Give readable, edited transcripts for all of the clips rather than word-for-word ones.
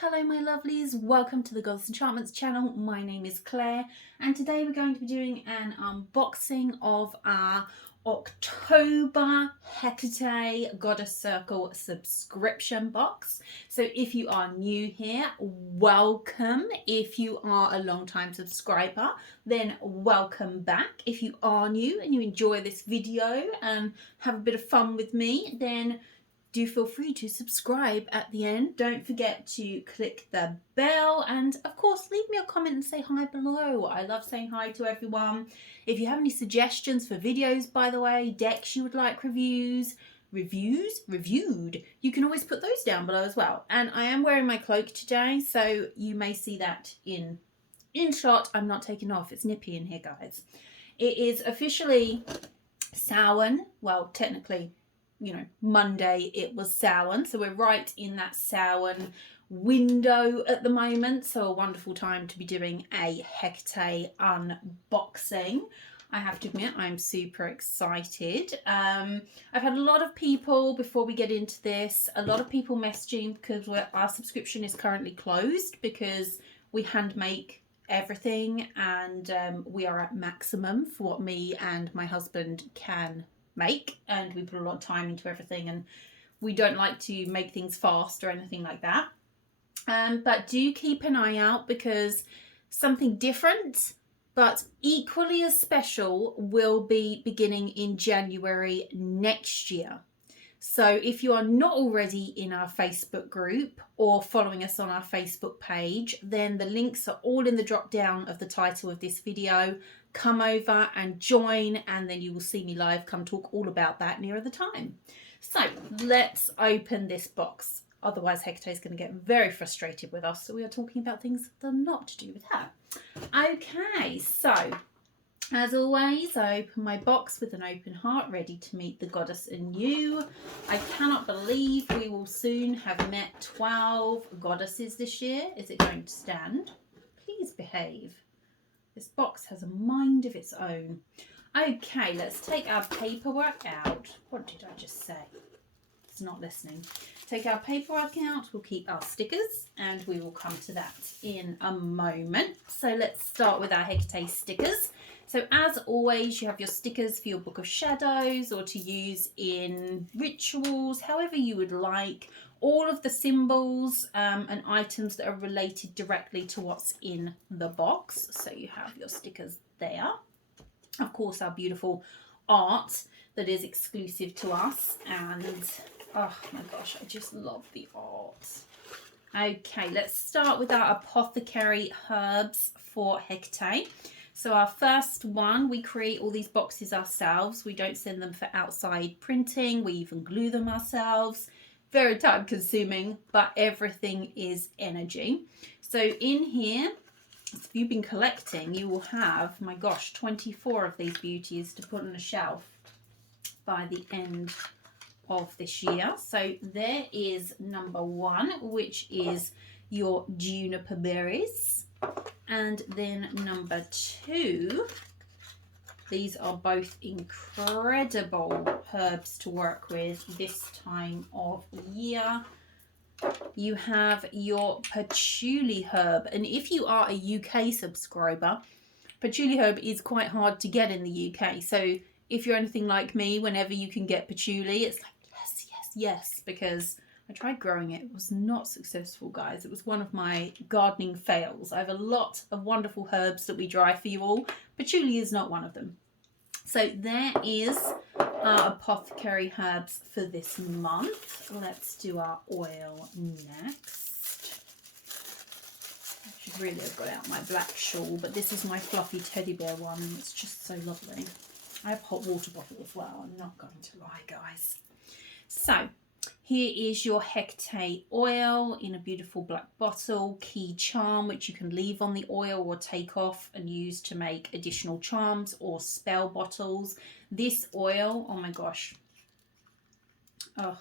Hello my lovelies, welcome to the Goddess Enchantments channel. My name is Claire and today we're going to be doing an unboxing of our October HECATE Goddess Circle subscription box. So if you are new here, welcome. If you are a long time subscriber, then welcome back. If you are new and you enjoy this video and have a bit of fun with me, then do feel free to subscribe at the end. Don't forget to click the bell and of course leave me a comment and say hi below. I love saying hi to everyone. If you have any suggestions for videos, by the way, decks you would like reviewed, you can always put those down below as well. And I am wearing my cloak today, so you may see that in shot. I'm not taking off. It's nippy in here, guys. It is officially Samhain. Well, technically, you know, Monday it was Samhain, so we're right in that Samhain window at the moment, so a wonderful time to be doing a HECATE unboxing. I have to admit I'm super excited. I've had a lot of people, before we get into this, a lot of people messaging because our subscription is currently closed because we hand make everything and we are at maximum for what me and my husband can make, and we put a lot of time into everything and we don't like to make things fast or anything like that. But do keep an eye out because something different but equally as special will be beginning in January next year. So if you are not already in our Facebook group or following us on our Facebook page, then the links are all in the drop down of the title of this video. Come over and join, and then you will see me live. Come talk all about that nearer the time. So let's open this box. Otherwise HECATE is going to get very frustrated with us. So we are talking about things that are not to do with her. Okay, so as always, I open my box with an open heart, ready to meet the goddess anew. I cannot believe we will soon have met 12 goddesses this year. Is it going to stand? Please behave. This box has a mind of its own. Okay, let's take our paperwork out. What did I just say? It's not listening. Take our paperwork out. We'll keep our stickers and we will come to that in a moment. So let's start with our HECATE stickers. So as always, you have your stickers for your Book of Shadows or to use in rituals, however you would like. All of the symbols and items that are related directly to what's in the box. So you have your stickers there. Of course, our beautiful art that is exclusive to us. And oh my gosh, I just love the art. Okay, let's start with our apothecary herbs for HECATE. So our first one, we create all these boxes ourselves. We don't send them for outside printing. We even glue them ourselves. Very time consuming, but everything is energy. So in here, if you've been collecting, you will have, my gosh, 24 of these beauties to put on a shelf by the end of this year. So there is number one, which is your juniper berries. And then number two, these are both incredible herbs to work with this time of year. You have your patchouli herb. And if you are a UK subscriber, patchouli herb is quite hard to get in the UK. So if you're anything like me, whenever you can get patchouli, it's like, yes, yes, yes, because I tried growing it. It was not successful, guys. It was one of my gardening fails. I have a lot of wonderful herbs that we dry for you all. Patchouli is not one of them. So there is our apothecary herbs for this month. Let's do our oil next. I should really have got out my black shawl, but this is my fluffy teddy bear one, and it's just so lovely. I have a hot water bottle as well. I'm not going to lie, guys. So here is your HECATE oil in a beautiful black bottle, key charm, which you can leave on the oil or take off and use to make additional charms or spell bottles. This oil, oh my gosh, oh,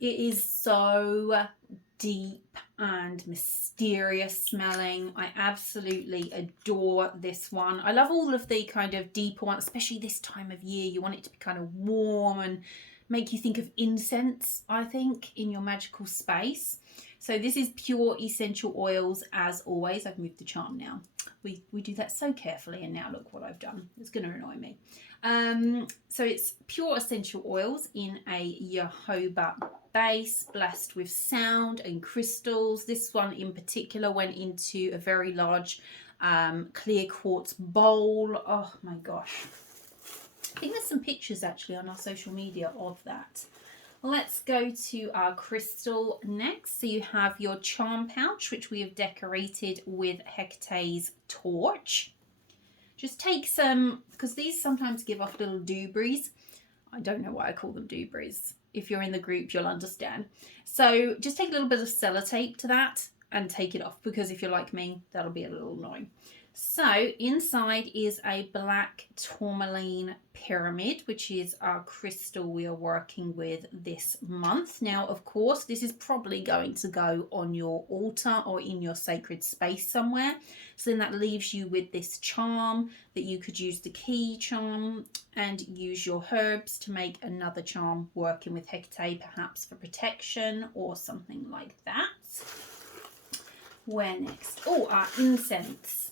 it is so deep and mysterious smelling. I absolutely adore this one. I love all of the kind of deeper ones, especially this time of year. You want it to be kind of warm and make you think of incense, I think, in your magical space. So this is pure essential oils as always. I've moved the charm now. We do that so carefully, and now look what I've done. It's going to annoy me. So it's pure essential oils in a jojoba base, blessed with sound and crystals. This one in particular went into a very large clear quartz bowl. Oh my gosh. I think there's some pictures actually on our social media of that. Let's go to our crystal next. So you have your charm pouch, which we have decorated with HECATE's torch. Just take some, because these sometimes give off little doobies. I don't know why I call them doobies. If you're in the group, you'll understand. So just take a little bit of sellotape to that and take it off, because if you're like me, that'll be a little annoying. So inside is a black tourmaline pyramid, which is our crystal we are working with this month. Now, of course, this is probably going to go on your altar or in your sacred space somewhere. So then that leaves you with this charm that you could use the key charm and use your herbs to make another charm working with HECATE, perhaps for protection or something like that. Where next? Oh, our incense.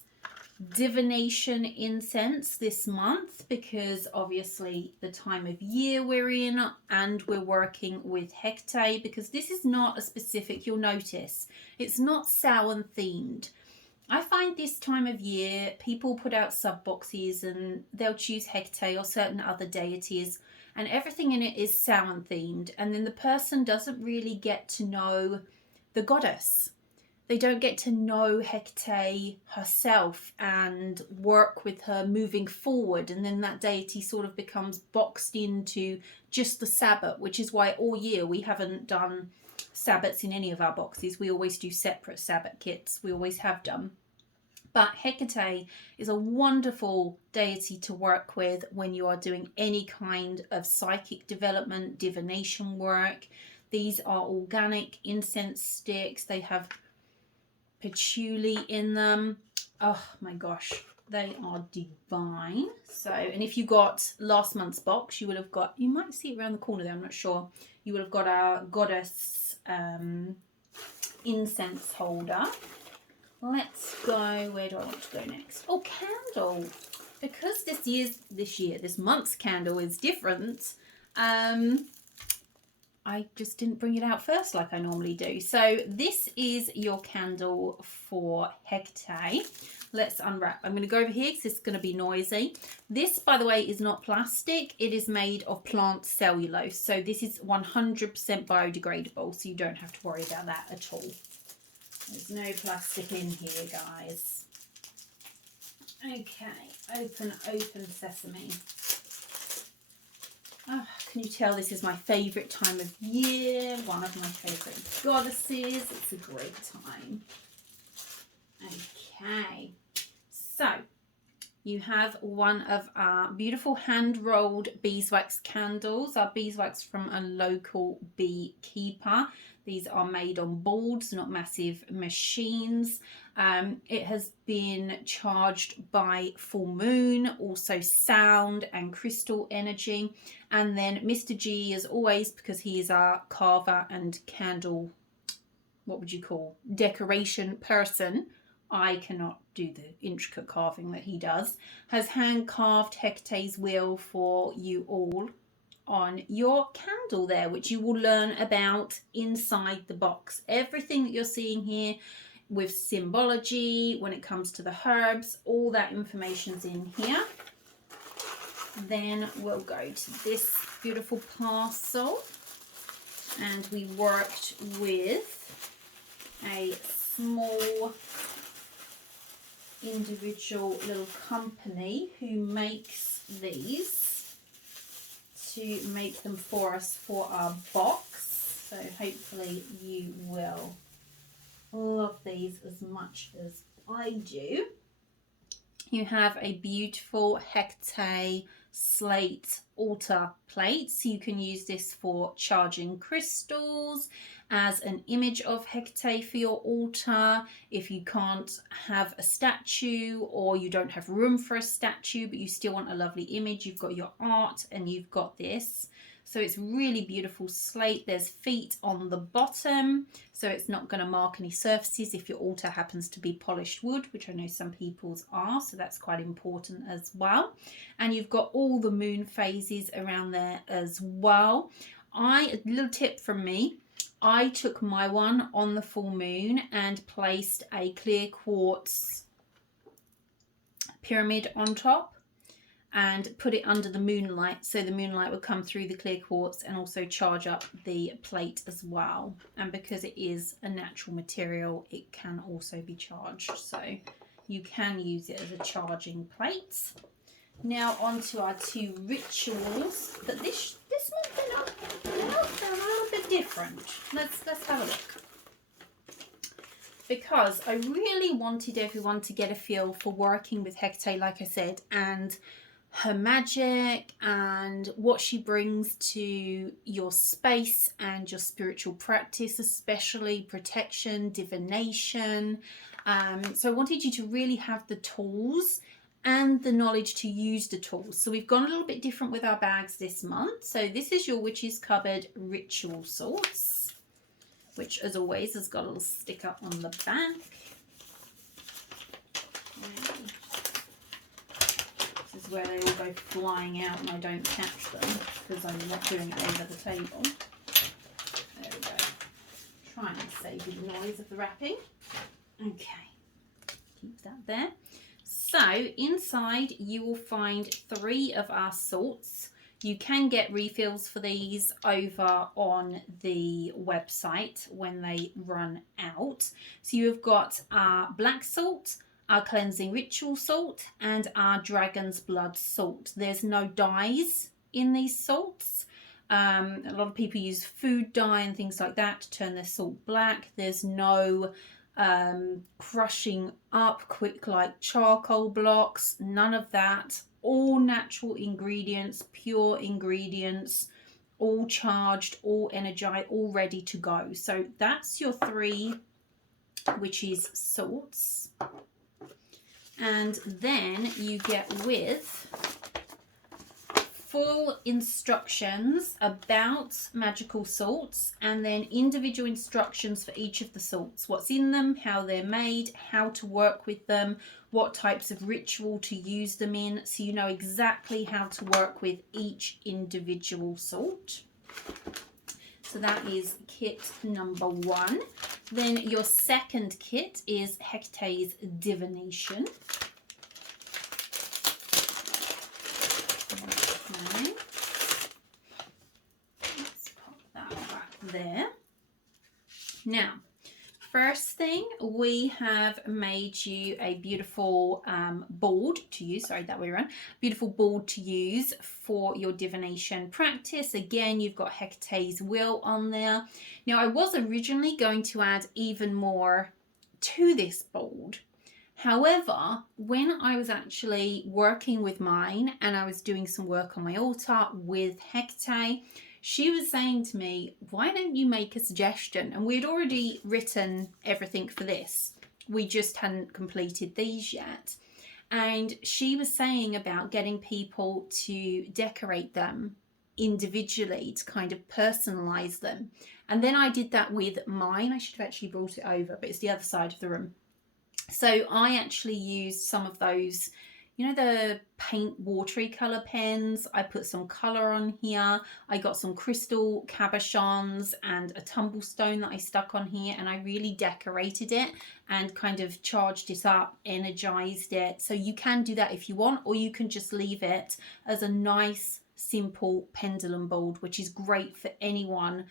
Divination incense this month, because obviously the time of year we're in, and we're working with HECATE, because this is not a specific, you'll notice, it's not Samhain themed. I find this time of year people put out sub boxes and they'll choose HECATE or certain other deities, and everything in it is Samhain themed, and then the person doesn't really get to know the goddess. They don't get to know HECATE herself and work with her moving forward, and then that deity sort of becomes boxed into just the Sabbat, which is why all year we haven't done Sabbats in any of our boxes. We always do separate Sabbat kits. We always have done. But HECATE is a wonderful deity to work with when you are doing any kind of psychic development, divination work. These are organic incense sticks. They have patchouli in them. Oh my gosh, they are divine. So, and if you got last month's box, you would have got, you might see it around the corner there, I'm not sure, you would have got our goddess incense holder. Let's go, where do I want to go next? Oh, candle. Because this month's candle is different, I just didn't bring it out first like I normally do. So this is your candle for HECATE. Let's unwrap. I'm going to go over here because it's going to be noisy. This, by the way, is not plastic. It is made of plant cellulose. So this is 100% biodegradable, so you don't have to worry about that at all. There's no plastic in here, guys. Okay, open sesame. Oh, can you tell this is my favourite time of year? One of my favourite goddesses. It's a great time. Okay, so you have one of our beautiful hand-rolled beeswax candles. Our beeswax from a local beekeeper. These are made on boards, not massive machines. It has been charged by full moon, also sound and crystal energy. And then Mr. G, as always, because he is our carver and candle, what would you call, decoration person. I cannot do the intricate carving that he does. Has hand carved HECATE's wheel for you all on your candle there, which you will learn about inside the box. Everything that you're seeing here with symbology, when it comes to the herbs, all that information's in here. Then we'll go to this beautiful parcel, and we worked with a small individual little company who makes these to make them for us for our box. So hopefully you will love these as much as I do. You have a beautiful HECATE slate altar plate, so you can use this for charging crystals, as an image of HECATE for your altar. If you can't have a statue, or you don't have room for a statue but you still want a lovely image, you've got your art and you've got this. So it's really beautiful slate. There's feet on the bottom, so it's not going to mark any surfaces if your altar happens to be polished wood, which I know some people's are, so that's quite important as well. And you've got all the moon phases around there as well. A little tip from me, I took my one on the full moon and placed a clear quartz pyramid on top and put it under the moonlight, so the moonlight would come through the clear quartz and also charge up the plate as well. And because it is a natural material, it can also be charged, so you can use it as a charging plate. Now on to our two rituals, but this month they're a little bit different. Let's have a look, because I really wanted everyone to get a feel for working with HECATE, like I said, and her magic and what she brings to your space and your spiritual practice, especially protection, divination. So I wanted you to really have the tools and the knowledge to use the tools. So we've gone a little bit different with our bags this month. So this is your Witch's Cupboard Ritual Sorts, which as always has got a little sticker on the back. This is where they all go flying out and I don't catch them because I'm not doing it over the table. There we go. Trying to save you the noise of the wrapping. Okay, keep that there. So inside you will find 3 of our salts. You can get refills for these over on the website when they run out. So you have got our black salt, our cleansing ritual salt, and our dragon's blood salt. There's no dyes in these salts. A lot of people use food dye and things like that to turn their salt black. There's no crushing up quick like charcoal blocks, none of that. All natural ingredients, pure ingredients, all charged, all energized, all ready to go. So that's your 3 witches salts. And then you get with full instructions about magical salts, and then individual instructions for each of the salts, what's in them, how they're made, how to work with them, what types of ritual to use them in, so you know exactly how to work with each individual salt. So that is kit number 1. Then your second kit is HECATE's Divination. Okay. Let's pop that back there. Now, first thing, we have made you a beautiful board to use, sorry, that way around, beautiful board to use for your divination practice. Again, you've got HECATE's will on there. Now, I was originally going to add even more to this board. However, when I was actually working with mine and I was doing some work on my altar with HECATE, she was saying to me, why don't you make a suggestion? And we'd already written everything for this. We just hadn't completed these yet. And she was saying about getting people to decorate them individually to kind of personalize them. And then I did that with mine. I should have actually brought it over, but it's the other side of the room. So I actually used some of those, you know, the paint watery colour pens. I put some colour on here. I got some crystal cabochons and a tumblestone that I stuck on here, and I really decorated it and kind of charged it up, energized it. So you can do that if you want, or you can just leave it as a nice, simple pendulum board, which is great for anyone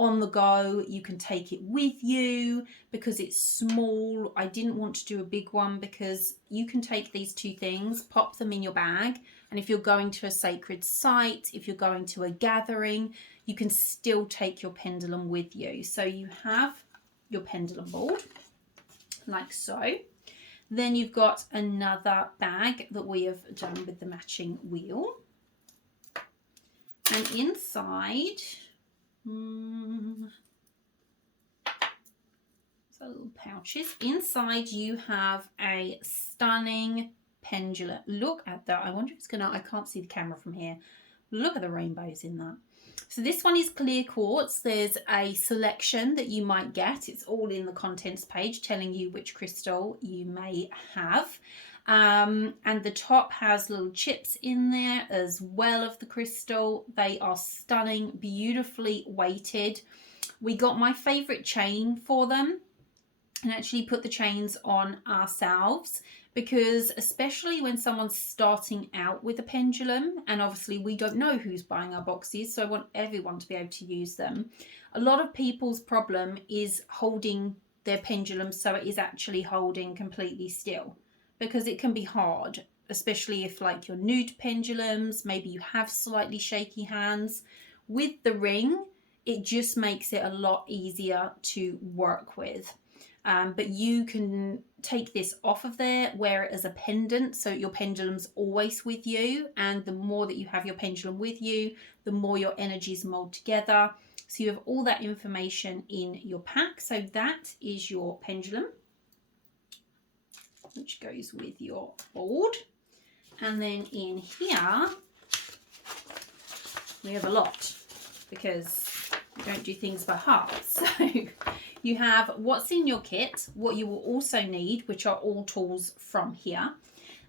on the go. You can take it with you because it's small. I didn't want to do a big one because you can take these 2 things, pop them in your bag, and if you're going to a sacred site, if you're going to a gathering, you can still take your pendulum with you. So you have your pendulum board like so. Then you've got another bag that we have done with the matching wheel, and inside so little pouches. Inside you have a stunning pendulum. Look at that. I wonder if it's gonna, I can't see the camera from here. Look at the rainbows in that. So this one is clear quartz. There's a selection that you might get. It's all in the contents page telling you which crystal you may have. And the top has little chips in there as well of the crystal. They are stunning, beautifully weighted. We got my favorite chain for them and actually put the chains on ourselves, because especially when someone's starting out with a pendulum, and obviously we don't know who's buying our boxes, so I want everyone to be able to use them. A lot of people's problem is holding their pendulum so it is actually holding completely still, because it can be hard, especially if like you're new to pendulums, maybe you have slightly shaky hands. With the ring, it just makes it a lot easier to work with. But you can take this off of there, wear it as a pendant, so your pendulum's always with you, and the more that you have your pendulum with you, the more your energies mold together. So you have all that information in your pack. So that is your pendulum, which goes with your board. And then in here, we have a lot, because we don't do things by half. So you have what's in your kit, what you will also need, which are all tools from here.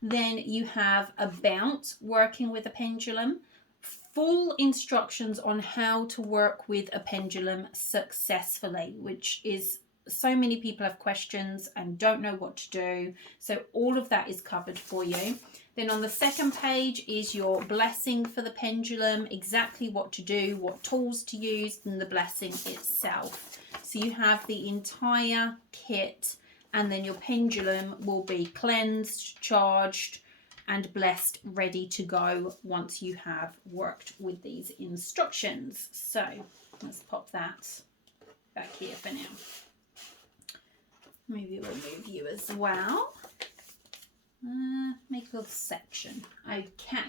Then you have about working with a pendulum, full instructions on how to work with a pendulum successfully, which is, so many people have questions and don't know what to do. So all of that is covered for you. Then on the second page is your blessing for the pendulum, exactly what to do, what tools to use, and the blessing itself. So you have the entire kit, and then your pendulum will be cleansed, charged, and blessed, ready to go once you have worked with these instructions. So let's pop that back here for now. Maybe we'll move you as well. Make a little section. Okay,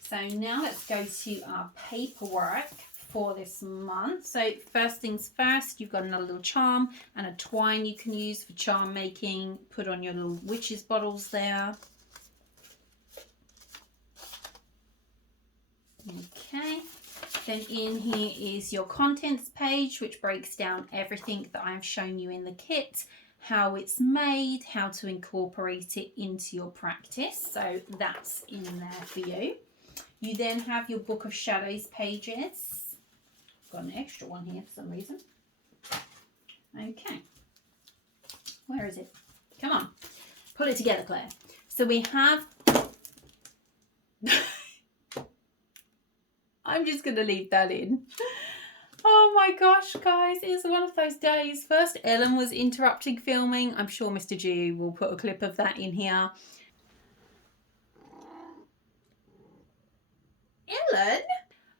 so now let's go to our paperwork for this month. So first things first, you've got another little charm and a twine you can use for charm making. Put on your little witches bottles there. Okay, then in here is your contents page, which breaks down everything that I've shown you in the kit, how it's made, how to incorporate it into your practice. So that's in there for you. You then have your Book of Shadows pages. Got an extra one here for some reason. Okay. Where is it? Come on. Pull it together, Claire. So we have... I'm just going to leave that in. Oh my gosh, guys, it's one of those days. First, Ellen was interrupting filming. I'm sure Mr. G will put a clip of that in here. Ellen?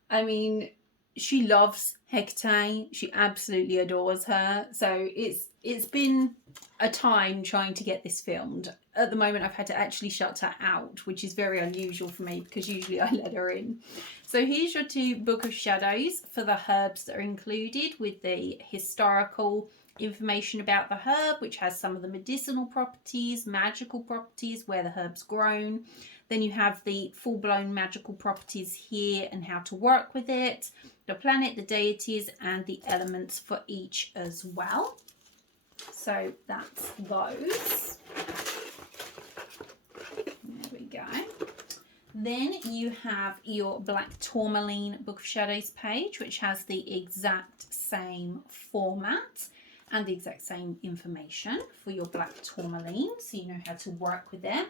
I mean, she loves HECATE. She absolutely adores her. So it's been a time trying to get this filmed. At the moment, I've had to actually shut her out, which is very unusual for me because usually I let her in. So here's your two Book of Shadows for the herbs that are included, with the historical information about the herb, which has some of the medicinal properties, magical properties, where the herb's grown. Then you have the full-blown magical properties here and how to work with it, the planet, the deities, and the elements for each as well. So that's those. There we go. Then you have your Black Tourmaline Book of Shadows page, which has the exact same format and the exact same information for your Black Tourmaline, so you know how to work with it.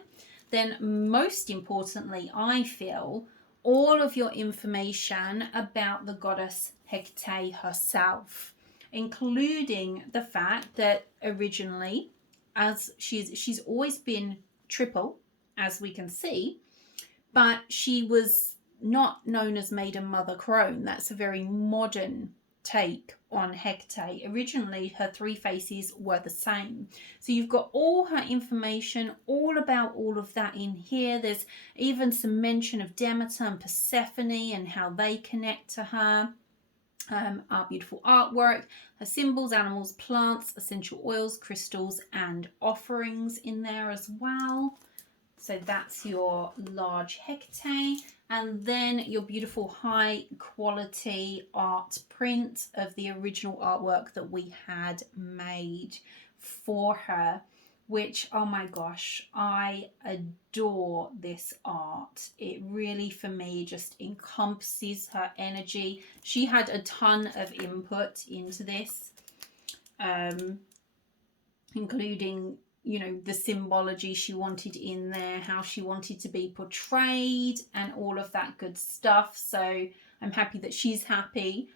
Then most importantly, I feel, all of your information about the goddess HECATE herself, including the fact that originally, as she's always been triple, as we can see, but she was not known as Maiden Mother Crone. That's a very modern take on HECATE. Originally, her three faces were the same. So you've got all her information, all about all of that in here. There's even some mention of Demeter and Persephone and how they connect to her. Our beautiful artwork, her symbols, animals, plants, essential oils, crystals, and offerings in there as well. So that's your large HECATE. And then your beautiful high quality art print of the original artwork that we had made for her, which, oh my gosh, I adore this art. It really, for me, just encompasses her energy. She had a ton of input into this, including, you know, the symbology she wanted in there, how she wanted to be portrayed, and all of that good stuff. So I'm happy that she's happy.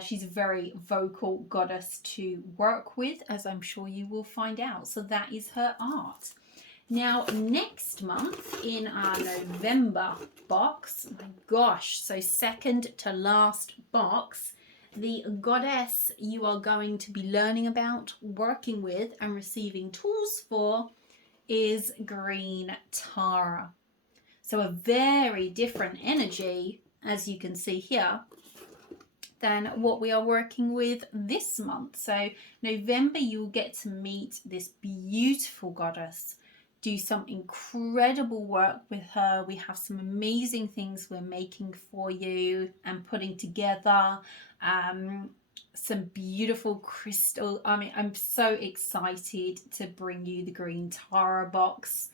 She's a very vocal goddess to work with, as I'm sure you will find out. So that is her art. Now, next month in our November box, my gosh, so second to last box, the goddess you are going to be learning about, working with, and receiving tools for is Green Tara. So a very different energy, as you can see here, than what we are working with this month. So November, you'll get to meet this beautiful goddess, do some incredible work with her. We have some amazing things we're making for you and putting together. Some beautiful crystal. I mean, I'm so excited to bring you the Green Tara box.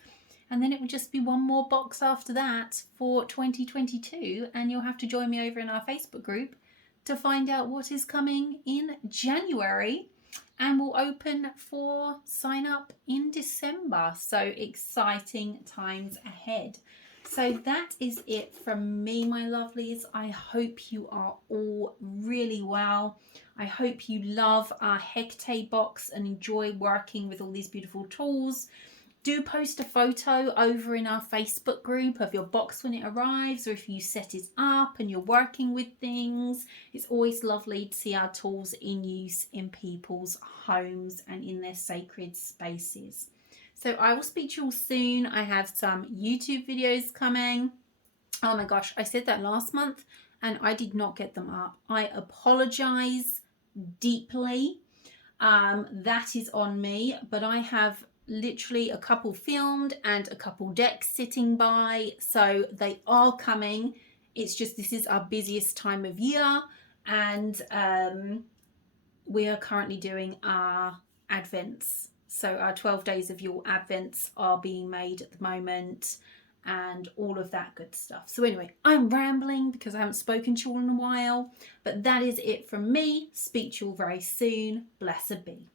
And then it will just be one more box after that for 2022. And you'll have to join me over in our Facebook group to find out what is coming in January. And we'll open for sign up in December. So exciting times ahead. So that is it from me, my lovelies. I hope you are all really well. I hope you love our HECATE box and enjoy working with all these beautiful tools. Do post a photo over in our Facebook group of your box when it arrives, or if you set it up and you're working with things. It's always lovely to see our tools in use in people's homes and in their sacred spaces. So I will speak to you all soon. I have some YouTube videos coming. Oh my gosh, I said that last month and I did not get them up. I apologize deeply. That is on me, but I have literally a couple filmed and a couple decks sitting by, so they are coming. It's just this is our busiest time of year, and we are currently doing our Advents. So our 12 days of your Advents are being made at the moment and all of that good stuff. So anyway, I'm rambling because I haven't spoken to you all in a while, but that is it from me. Speak to you all very soon. Blessed be.